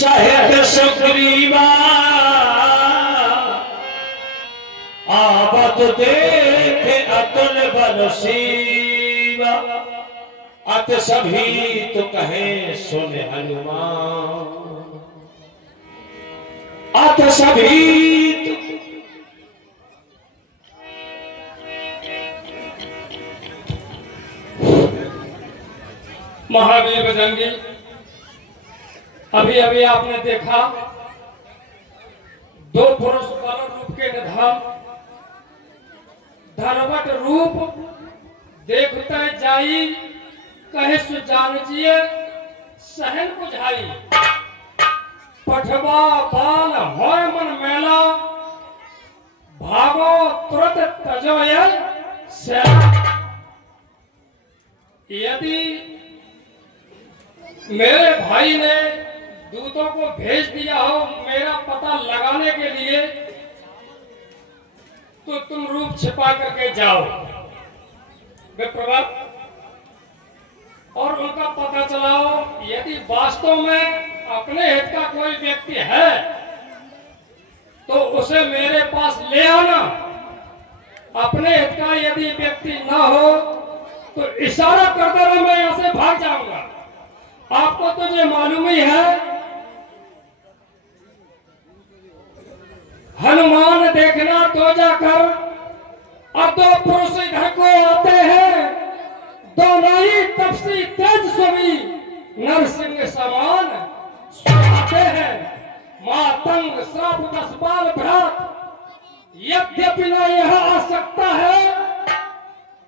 चाहे सुग्रीवा आबत देखे अतुल बल सीवा, अत सभी तो कहे सुन हनुमान, अत सभी तो महावीर बजरंगी। अभी अभी आपने देखा दो पुरुष बाल रूप के निधान, धरवट रूप देखते जाई, कहे सुजान जिये सहन बुझाई, पठवा बाल होय मन मेला, भागो तुरंत तजोय सेला। यदि मेरे भाई ने दूतों को भेज दिया हो मेरा पता लगाने के लिए, तो तुम रूप छिपा करके जाओ विप्रवर, और उनका पता चलाओ। यदि वास्तव में अपने हित का कोई व्यक्ति है तो उसे मेरे पास ले आना, अपने हित का यदि व्यक्ति ना हो तो इशारा कर देना, मैं यहां से भाग जाऊंगा। आपको तो ये मालूम ही है, हनुमान देखना तो जाकर, अब दो पुरुष इधर को आते हैं, दोनों तपसी तेज स्वमी नरसिंह समान सुहाते हैं, मातंग श्राप 10 बाल भ्रात, यद्यपि न यह आ सकता है,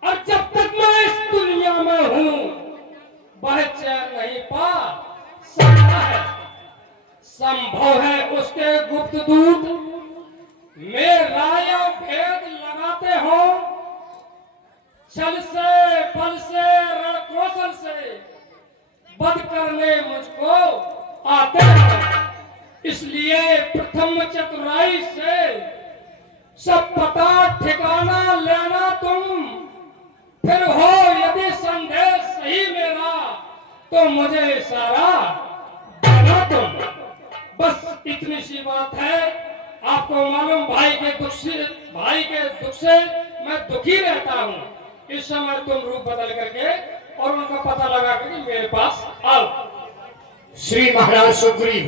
और जब तक मैं इस दुनिया में हूं वह चैन नहीं पा सकता है। संभव है उसके गुप्त दूत में राय भेद लगाते हो, छल से बल से रण कौशल से वध करने मुझको आते हैं। इसलिए प्रथम चतुराई से सब पता ठिकाना लेना तुम, फिर हो यदि संदेश सही मेरा तो मुझे इशारा देना तुम। बस इतनी सी बात है। आपको मालूम भाई के दुख से मैं दुखी रहता हूँ। इस समय तुम रूप बदल करके और उनका पता लगा करके मेरे पास आओ। श्री महाराज सुग्रीव,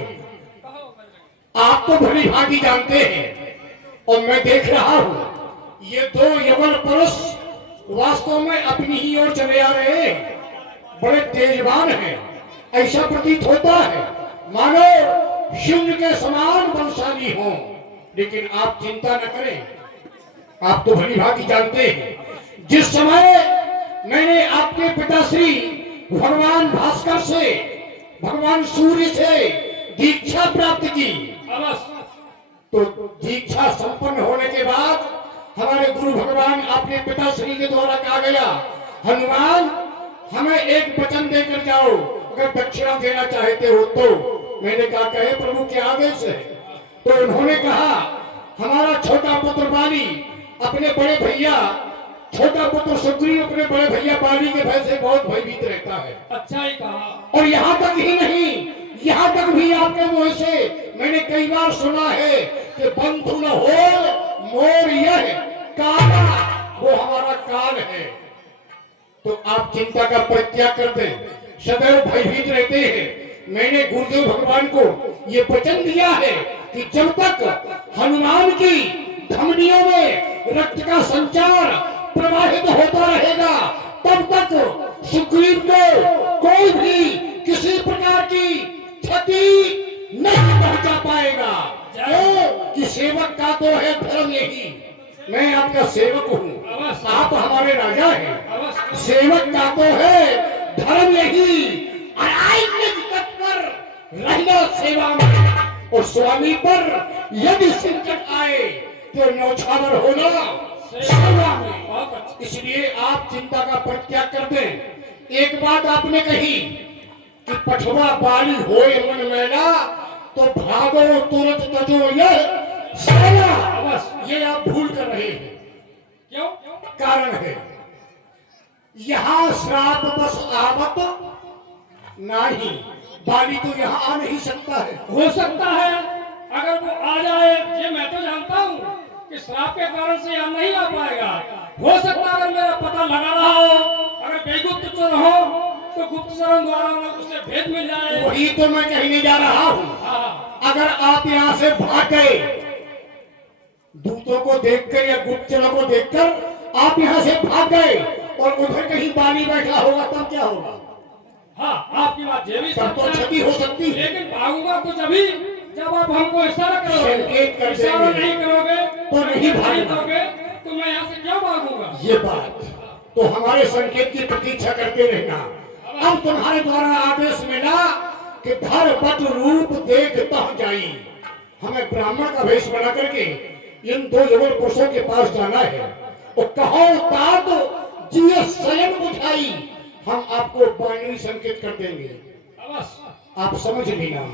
आप तो भली भांति जानते हैं और मैं देख रहा हूँ ये दो यवन पुरुष वास्तव में अपनी ही ओर चले आ रहे हैं, बड़े तेजवान हैं। ऐसा प्रतीत होता है मानो शिव के समान बलशाली हों। लेकिन आप चिंता न करें, आप तो भली भांति जानते हैं जिस समय मैंने आपके पिताश्री भगवान भास्कर से, भगवान सूर्य से दीक्षा प्राप्त की, तो दीक्षा संपन्न होने के बाद हमारे गुरु भगवान अपने पिताश्री के द्वारा कहा गया, हनुमान हमें एक वचन देकर जाओ, अगर दक्षिणा देना चाहते हो तो। मैंने कहा कहे प्रभु के आदेश है। तो उन्होंने कहा हमारा छोटा पुत्र बाली अपने बड़े भैया, छोटा पुत्र सुग्रीव अपने बड़े भैया बाली के भय से बहुत भयभीत रहता है। अच्छा ही कहा। और यहाँ तक ही नहीं, यहाँ तक भी आपके मुंह से मैंने कई बार सुना है कि बंधु न हो मोर यह काला, वो हमारा काल है। तो आप चिंता का परित्याग कर दें, सदैव भयभीत रहते हैं। मैंने गुरुदेव भगवान को ये वचन दिया है कि जब तक हनुमान की धमनियों में रक्त का संचार प्रवाहित होता रहेगा तब तक सुग्रीव को कोई भी किसी प्रकार की क्षति नहीं पहुंचा पाएगा। कि सेवक का तो है धर्म यही, मैं आपका सेवक हूँ, आप हमारे राजा हैं। सेवक का तो है धर्म यही, तत्पर रहना सेवा में, और स्वामी पर यदि संकट आए तो न्यौछावर होना सेवा में। इसलिए आप चिंता का परित्याग कर दें। एक बात आपने कही कि पठवा बाली होए मन मैला, तो भागो तुरंत तजो यह सेना। ये आप भूल कर रहे हैं। क्यों? कारण है यहाँ श्राप बस आवत नहीं, बाली तो यहाँ आ नहीं सकता है। हो सकता है अगर वो आ जाए, ये मैं तो जानता हूँ कि श्राप के कारण से यहाँ नहीं आ पाएगा। हो सकता है अगर मेरा पता लगा रहा हो, अगर बेगुप्त चोर हो तो गुप्तचरों द्वारा उसे भेद मिल जाए। वही तो मैं कहने जा रहा हूँ। हाँ, अगर आप यहाँ से भाग गए, दूतों को देखकर या गुप्तचरों को देखकर आप यहाँ से भाग गए और उधर कहीं बाली बैठा होगा, तब क्या होगा? हाँ, आपकी बात ये भी तब तो सच है। क्षति हो सकती है। लेकिन भागूंगा तो जभी जब आप हमको इशारा करोगे। संकेत कर इशारा देंगे। नहीं करोगे तो नहीं भागना। दोगे तो मैं यहाँ से क्यों भागूंगा? ये बात तो हमारे संकेत की प्रतीक्षा करते रहना। अब तुम्हारे द्वारा आदेश मिला कि धर बट रूप देख तह जाई। हमें ब्राह्मण का वेश बना करके इन दो युगल पुरुषों के पास जाना है। और कहो तात जिये स्वयं बुझाई, हम आपको बाणी संकेत कर देंगे। अवश्य आप समझ लेना।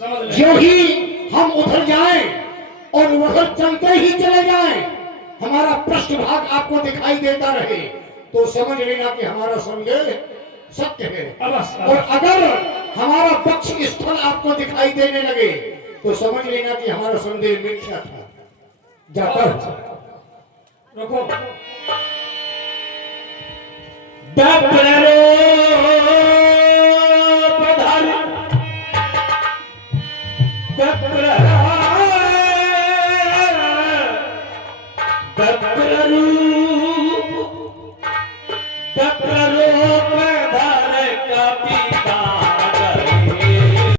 समझ ले। जो ही हम उधर जाएं और उधर चलते ही चले जाएं, हमारा पृष्ठभाग आपको दिखाई देता रहे, तो समझ लेना कि हमारा संदेह सत्य है। अवश्य। और अगर हमारा पक्ष स्थल आपको दिखाई देने लगे, तो समझ लेना कि हमारा संदेह मिथ्या था। जाता है। रुको। दप्तर